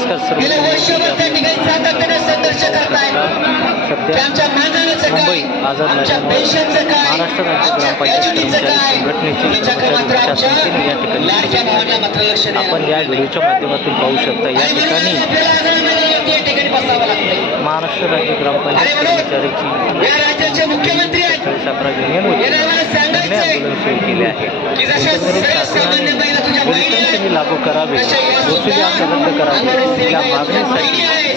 नमस्कार सर्व मुंबई आझाद महाराष्ट्र राज्य ग्रामपंचायत कर्मचारी संघटनेचे कर्मचारी संख्येने या ठिकाणी आपण या व्हिडिओच्या माध्यमातून पाहू शकता या ठिकाणी महाराष्ट्र राज्य ग्रामपंचायत कर्मचाऱ्याची मुख्यमंत्री अकरा युनियन होती आंदोलन सुरू केले आहे. तुम्हें लागू करावे वसुली रद्द करावे, या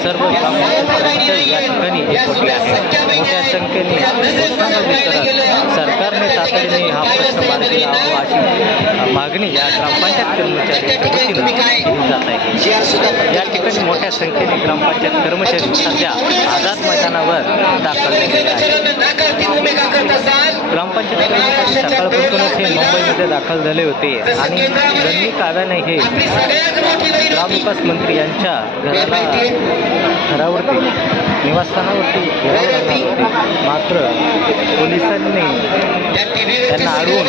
सर्व ग्रामपंचायत या ठिकाणी सरकार ने मोठ्या हा प्रश्न मार्गी लावा मागणी या ग्रामपंचायत कर्मचाऱ्यांच्या वतीनं केली जात आहे. या ठिकाणी मोठ्या संख्येने ग्रामपंचायत कर्मचारी सध्या आझाद मैदानावर दाखल झालेले आहेत. ग्रामपंचायत कर्मचारी सकाळपासूनच हे मुंबईमध्ये दाखल झाले होते आणि गणनी काव्याने हे ग्रामविकास मंत्री यांच्या घराला घरावरती निवासस्थानावरती घेराव लागणार होते मात्र पोलिसांनी त्यांना अडवून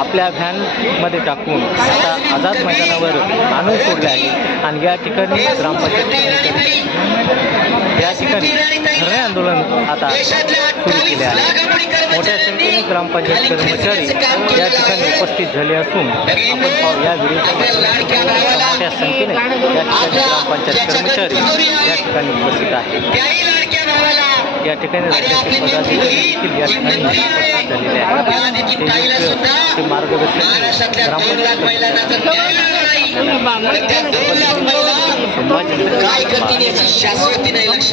आपल्या व्हॅनमध्ये टाकून आता आझाद मैदानावर आणून सोडले आहे. आणि या ठिकाणी ग्रामपंचायत कर्मचारी या ठिकाणी धरणे आंदोलन आता सुरू केले आहे. मोठ्या संख्येने ग्रामपंचायत कर्मचारी या ठिकाणी उपस्थित झाले असून आपण पाहू या व्हिडिओच्या मोठ्या संख्येने या ठिकाणी ग्रामपंचायत कर्मचारी या ठिकाणी उपस्थित आहेत. या ठिकाणी राज्याचे पदाधिकारी देखील या ठिकाणी उपस्थित झालेले आहेत. मार्गदर्शन महाराष्ट्रातल्या दोन लाख ग्रामपंचायत काय करतील याची शाश्वती नाही लक्षात.